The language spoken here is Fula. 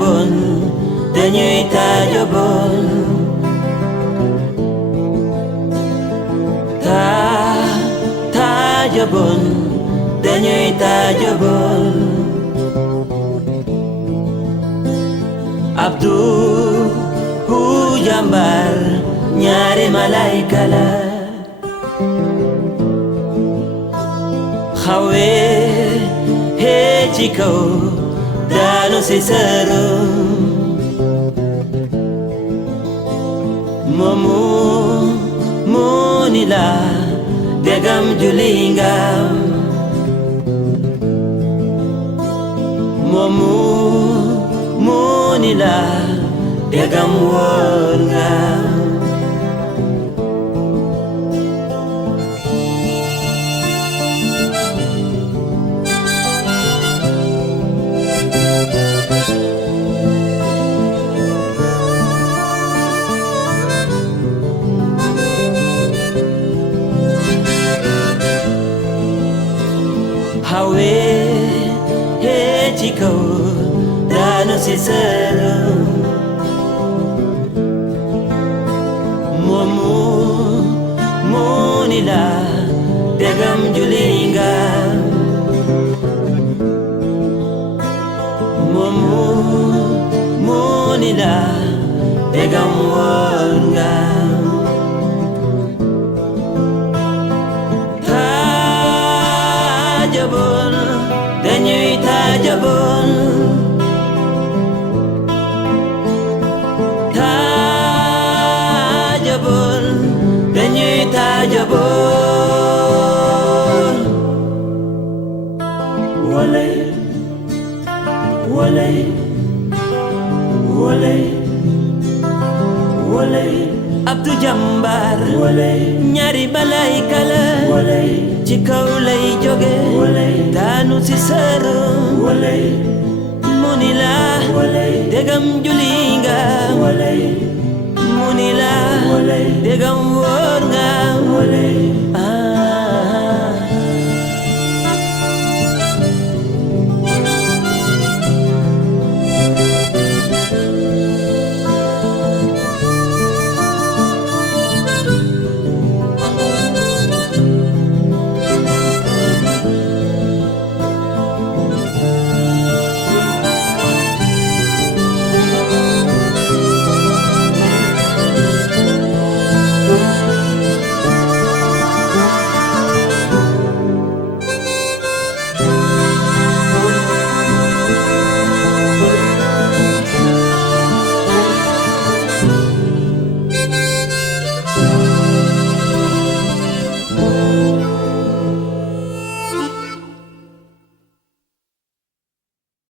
bon dañuy taajo bon taajo bon dañuy taajo bon Abdu hu jàmbaar ñaari malaayka la xawe hee ci kaw daanu si sërum moomu moo ni la degam juli ngam moomu moo ni la degam woor ngam hawe hee ci kaw daanu si sërum moomu moo ni la degam juli ngam moomu moo ni la degam woor ngam bon dañuy taajo bon taajo bon dañuy taajo bon walay walay walay walay Abdu jàmbaar walay ñaari malaayka la walay ci kaw lay jóge daanu si sërum mu ni la degam juli nga mu ni la degam woor nga